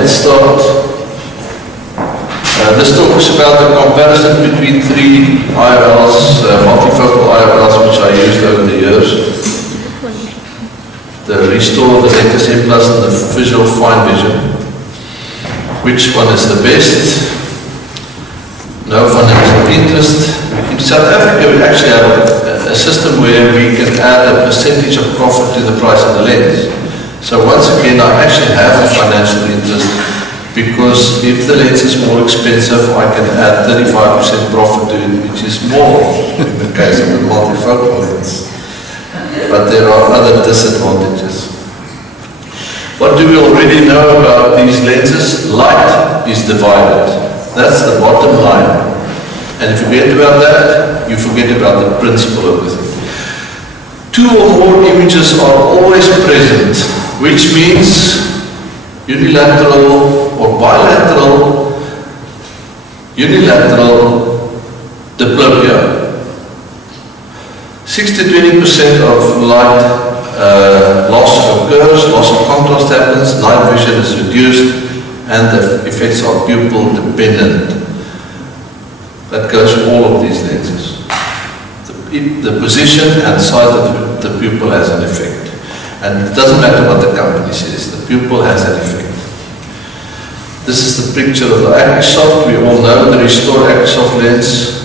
let's start. This talks about the comparison between three IOLs, multifocal IOLs, which I used over the years. The Restor, the Lentis M+, and the Physiol Fine Vision. Which one is the best? No financial interest. In South Africa, we actually have a system where we can add a percentage of profit to the price of the lens. So once again, I actually have a financial interest, because if the lens is more expensive, I can add 35% profit to it, which is more in the case of the multifocal lens. But there are other disadvantages. What do we already know about these lenses? Light is divided. That's the bottom line. And if you forget about that, you forget about the principle of it. Two or more images are always present, which means unilateral or bilateral, unilateral diplopia. 60–20% of light loss occurs, loss of contrast happens, night vision is reduced, and the effects are pupil dependent. That goes for all of these lenses. The position and size of the pupil has an effect. And it doesn't matter what the company says, the pupil has an effect. This is the picture of the Acrysoft. We all know the Restor Acrysoft lens.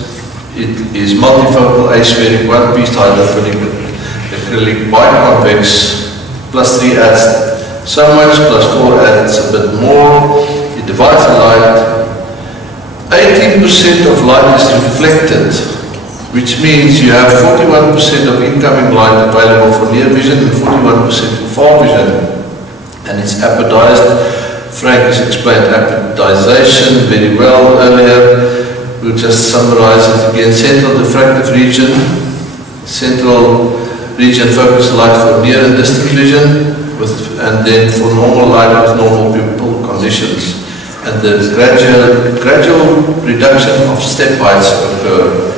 It is multifocal, aspheric, one-piece hydrophilic acrylic, biconvex, +3 adds so much, +4 adds a bit more. It divides the light. 18% of light is reflected, which means you have 41% of incoming light available for near vision and 41% for far vision. And it's apodized. Frank has explained apodization very well earlier. We'll just summarize it again. Central diffractive region. Central region focuses light for near and distant vision, and then for normal light with normal pupil conditions. And the gradual reduction of step heights occur.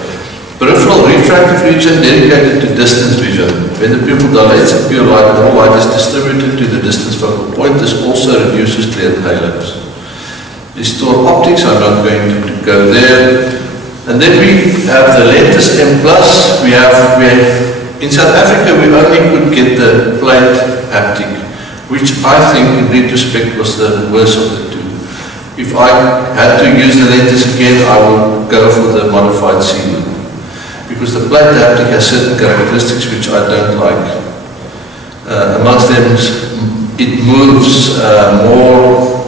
Peripheral refractive region dedicated to distance vision. When the pupil dilates, pure light, more light is distributed to the distance focal point. This also reduces cleared halos. Restor optics, I'm not going to go there. And then we have the Lentis M+. In South Africa, we only could get the plate haptic, which I think in retrospect was the worst of the two. If I had to use the Lentis again, I would go for the modified sealant, because the plate haptic has certain characteristics which I don't like. Amongst them, it moves more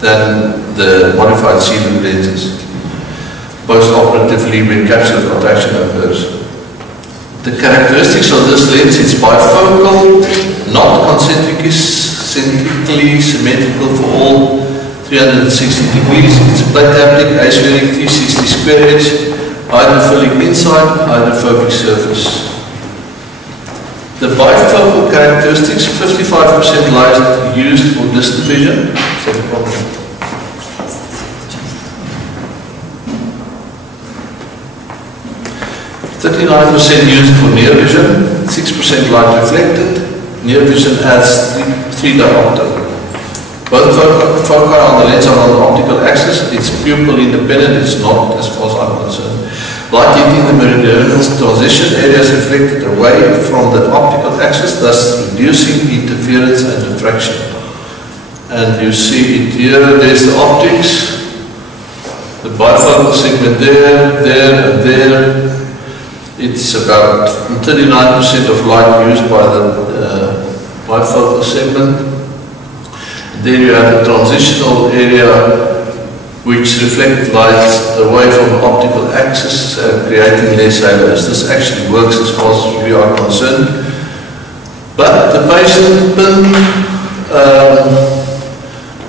than the modified sealant lenses, post-operatively when capsular contraction occurs. The characteristics of this lens, it's bifocal, not concentrically symmetrical for all 360 degrees. It's a plate haptic, aspheric, 360 square edge, hydrophilic inside, hydrophobic surface. The bifocal characteristics, 55% light used for distant vision. Second problem. 39% used for near vision, 6% light reflected. Near vision adds 3 diopter. Both foci on the lens are on the optical axis. It's pupil independent, it's not as far as I'm concerned. Light hitting the meridional transition areas reflected away from the optical axis, thus reducing interference and diffraction. And you see it here, there's the optics, the bifocal segment there, and there. It's about 39% of light used by the bifocal segment. There you have the transitional area which reflect light away from the optical axis, creating less halos. This actually works as far as we are concerned. But the patient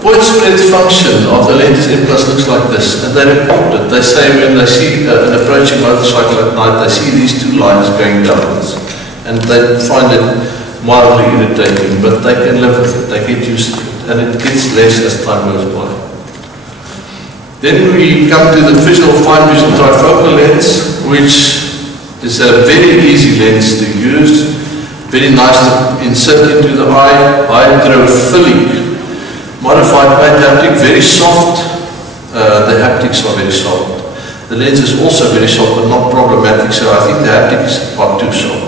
point spread function of the Lentis M+ looks like this, and they report it. They say when they see an approaching motorcycle at night, they see these two lines going downwards, and they find it mildly irritating, but they can live with it, they get used to it, and it gets less as time goes by. Then we come to the Physiol Fine Vision Trifocal lens, which is a very easy lens to use, very nice to insert into the eye, hydrophilic. Modified paint haptic, very soft. The haptics are very soft. The lens is also very soft but not problematic, so I think the haptics are too soft.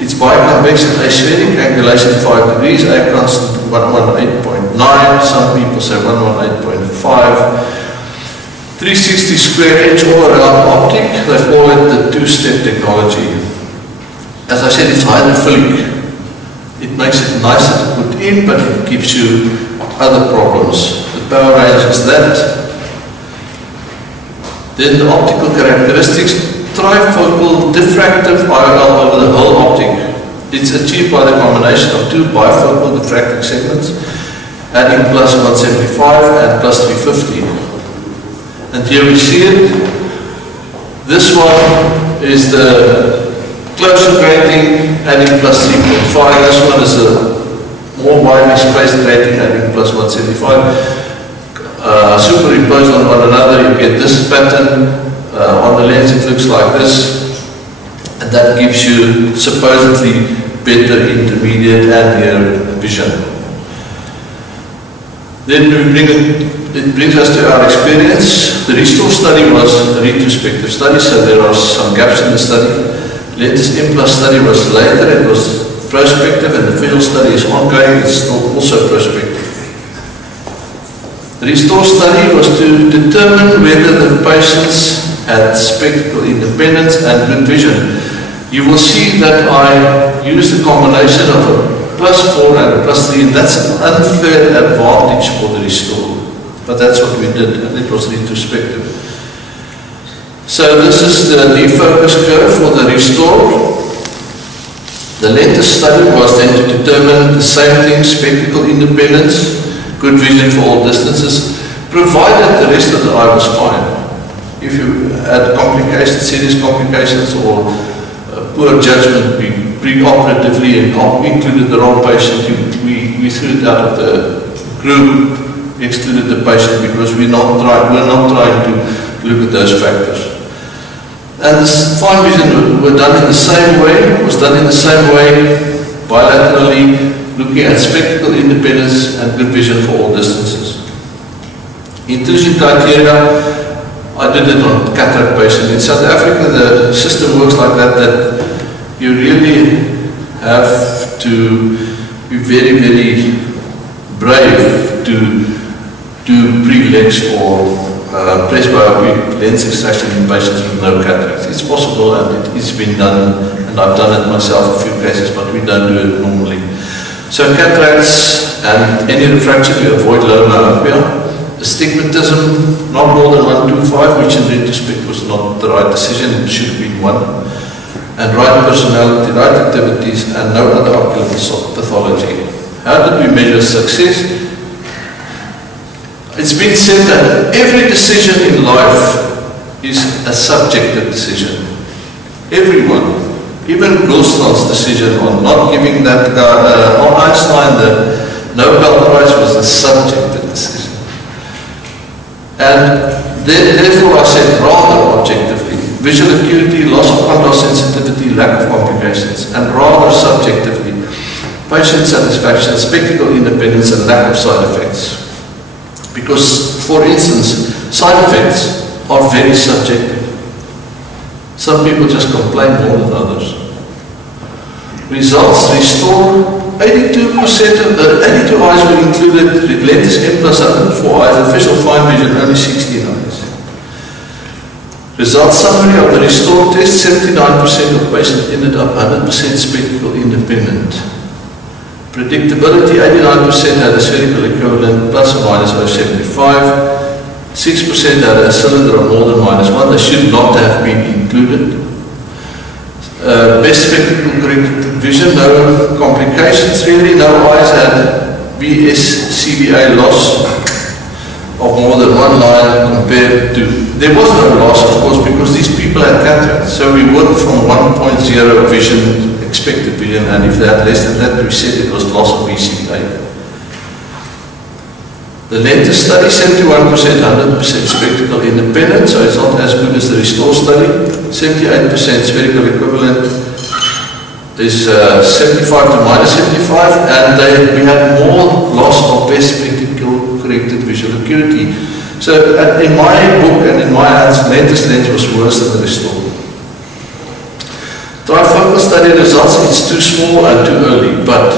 It's biconvex and aspheric, angulation 5 degrees, A constant 118.9, some people say 118.5. 360 square inch all around optic, they call it the two-step technology. As I said, it's hydrophilic. It makes it nicer to put in, but it gives you other problems. The power range is that. Then the optical characteristics, trifocal diffractive IOL over the whole optic. It's achieved by the combination of two bifocal diffracting segments, adding plus 175 and plus 350. And here we see it. This one is the closer grating, adding plus 3.5. This one is a more widely spaced grating, adding plus 175. Superimposed on one another, you get this pattern. On the lens it looks like this, and that gives you supposedly better intermediate and near vision. Then it brings us to our experience. The Restor study was a retrospective study, so there are some gaps in the study. Lentis M+ study was later, it was prospective, and the Physiol study is ongoing, it's still also prospective. The Restor study was to determine whether the patients had spectacle independence and good vision. You will see that I used a combination of a +4 and a +3, and that's an unfair advantage for the Restor. But that's what we did, and it was retrospective. So this is the defocus curve for the Restor. The Lentis study was then to determine the same thing, spectacle independence, good vision for all distances, provided the rest of the eye was fine. If you had complications, serious complications, or poor judgment pre-operatively and included the wrong patient, we threw it out of the group, excluded the patient, because we're not trying to look at those factors. And this fine vision were done in the same way, was done in the same way, bilaterally, looking at spectacle independence and good vision for all distances. Inclusion criteria, I did it on cataract patients. In South Africa, the system works like that you really have to be very, very brave to do pre-lex or presbyopic lens extraction in patients with no cataracts. It's possible, and it's been done, and I've done it myself a few cases, but we don't do it normally. So cataracts and any refraction, you avoid low myopia. Astigmatism, not more than 125, which in retrospect was not the right decision, it should have been 1. And right personality, right activities, and no other ocular pathology. How did we measure success? It's been said that every decision in life is a subjective decision. Everyone. Even Goldstein's decision on not giving that guy, on Einstein, the Nobel Prize was a subjective decision. And therefore I said rather objectively, visual acuity, loss of contrast sensitivity, lack of complications, and rather subjectively, patient satisfaction, spectacle independence, and lack of side effects. Because, for instance, side effects are very subjective. Some people just complain more than others. Results, Restor, 82% of 82 eyes were included, Lentis M+ 104 eyes, official fine vision only 16 eyes. Results summary of the Restor test, 79% of patients ended up 100% spectacle independent. Predictability, 89% had a spherical equivalent plus or minus 0.75. 6% had a cylinder of more than -1. They should not have been included. Best spectacle corrected vision, no complications really. No eyes had BS-CVA loss of more than 1 line compared to, there was no loss of course because these people had cataracts. So we worked from 1.0 vision, expected vision, and if they had less than that, we said it was loss of BCVA. The Lentis study, 71%, 100% spectacle independent, so it's not as good as the Restor study. 78% spherical equivalent is 75 to -75, and we had more loss of best spectacle corrected visual acuity. So in my book and in my hands, Lentis lens was worse than the Restor. Trifocal study results, it's too small and too early, but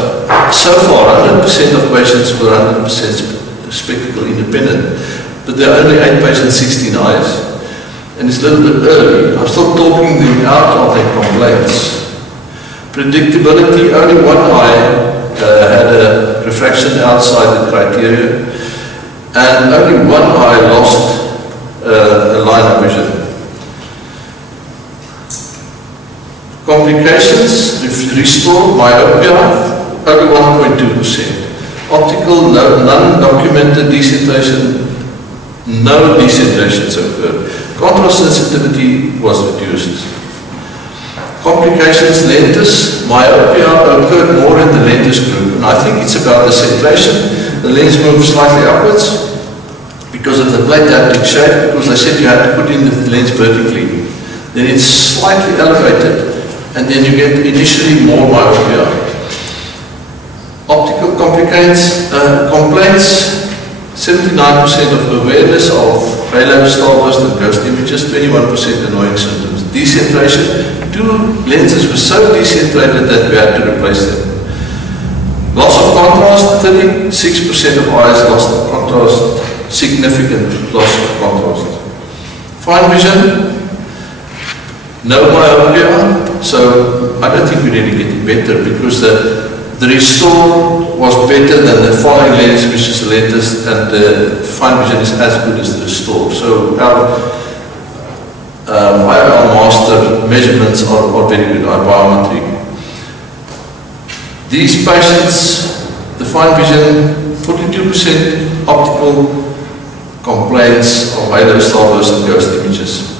so far 100% of patients were 100% spectacle independent, but there are only 8 patients, 16 eyes, and it's a little bit early. I'm still talking them out of their complaints. Predictability, only one eye had a refraction outside the criteria, and only one eye lost a line of vision. Complications, Restor, myopia, only 1.2%. Optical, non-documented decentration, no decentrations occurred. Contrast sensitivity was reduced. Complications, Lentis, myopia occurred more in the Lentis group, and I think it's about the centration. The lens moved slightly upwards because of the plate haptic shape, because they said you had to put in the lens vertically. Then it's slightly elevated, and then you get initially more myopia. Optical complaints, 79% of awareness of halo, starburst and ghost images, 21% annoying symptoms. Decentration, 2 lenses were so decentrated that we had to replace them. Loss of contrast, 36% of eyes lost of contrast, significant loss of contrast. Fine vision, no myopia, so I don't think we're really getting better, because the Restor was better than the following lens, which is the Lentis, and the fine vision is as good as the Restor. So our IOL master measurements are very good, our biometry. These patients, the fine vision, 42% optical complaints of halo, starburst and ghost images.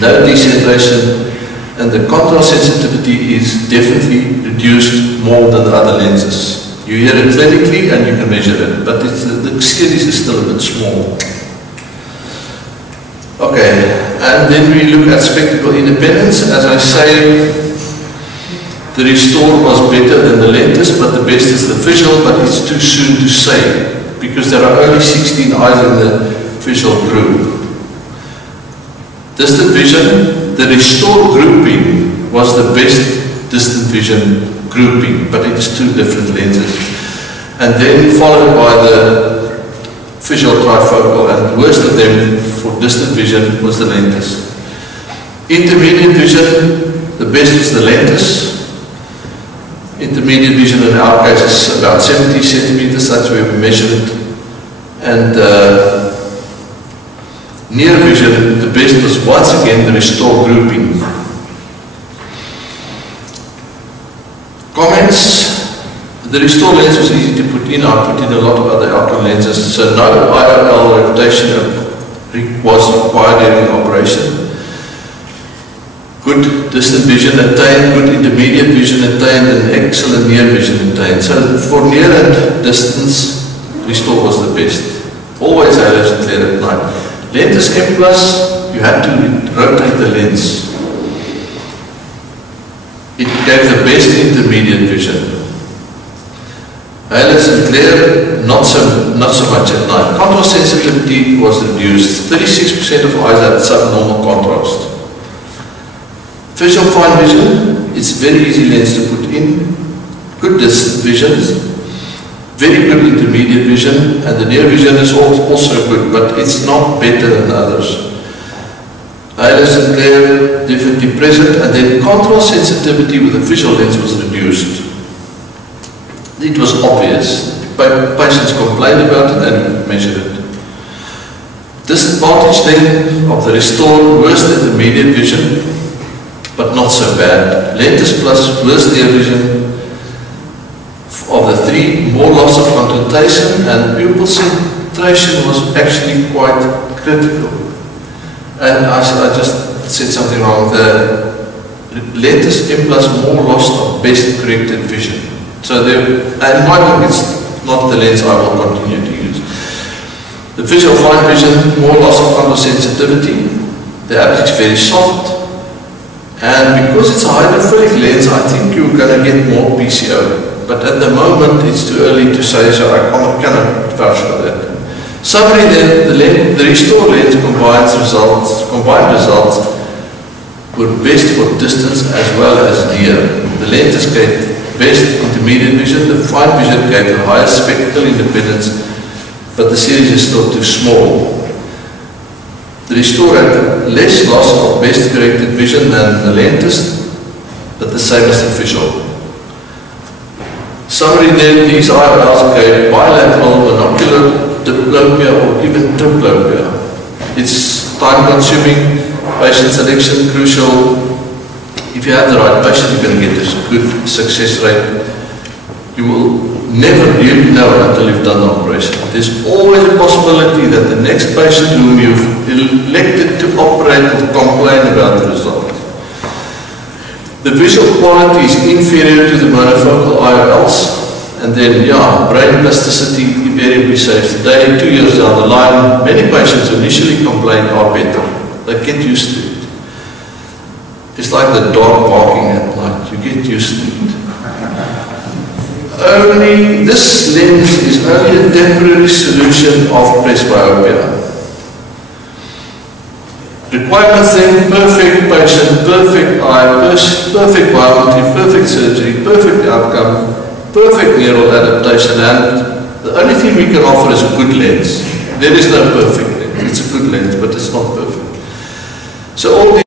No decentration, and the contrast sensitivity is definitely reduced more than the other lenses. You hear it clinically and you can measure it, but the series is still a bit small. Okay, and then we look at spectacle independence. As I say, the Restor was better than the Lentis, but the best is the Physiol, but it's too soon to say, because there are only 16 eyes in the Physiol group. Distant vision, the Restor grouping was the best distant vision grouping, but it's 2 different lenses. And then followed by the Physiol trifocal, and the worst of them for distant vision was the Lentis. Intermediate vision, the best was the Lentis. Intermediate vision in our case is about 70 centimeters, that's where we measured it. And near vision, the best was once again the Restor grouping. Comments, the Restor lens was easy to put in. I put in a lot of other outcome lenses, so no IOL rotation was required during operation. Good distant vision attained, good intermediate vision attained, and excellent near vision attained. So for near and distance, Restor was the best. Always halos and clear at night. Lentis M+, you had to rotate the lens. It gave the best intermediate vision. Halos and clear, not so much at night. Contrast sensitivity was reduced. 36% of eyes had subnormal contrast. Physiol fine vision, it's very easy lens to put in. Good distant visions. Very good intermediate vision, and the near vision is also good, but it's not better than others. Halos and glare definitely present, and then contrast sensitivity with the Physiol lens was reduced. It was obvious. Patients complained about it and measured it. Disadvantage then of the Restor, worst intermediate vision, but not so bad. Lentis plus worst near vision. Of the 3, more loss of concentration, and pupil centration was actually quite critical. And I just said something wrong. The Lentis M+, more loss of best corrected vision. So there, and in my book, it's not the lens I will continue to use. The Physiol fine vision, more loss of contrast sensitivity. The haptics very soft. And because it's a hydrophilic lens, I think you're going to get more PCO. But at the moment, it's too early to say, so I cannot vouch for that. Summary then, the Restor lens combined results were best for distance as well as near. The Lentis gave best intermediate vision, the fine vision gave the highest spectacle independence, but the series is still too small. The Restor had less loss of best corrected vision than the Lentis, but the same as the Physiol. Summary then, these IOLs gave bilateral binocular diplopia or even triplopia. It's time consuming, patient selection crucial. If you have the right patient, you're going to get this good success rate. You will never really know until you've done the operation. There's always a possibility that the next patient whom you've elected to operate will complain about the result. The visual quality is inferior to the monofocal IOLs. And then, brain plasticity invariably saves the day. 2 years down the line, many patients who initially complain are better. They get used to it. It's like the dog barking at night. You get used to it. This lens is only a temporary solution of presbyopia. Requirements then, perfect patient, perfect eye, perfect biometry, perfect surgery, perfect outcome, perfect neural adaptation, and the only thing we can offer is a good lens. There is no perfect lens. It's a good lens, but it's not perfect. So all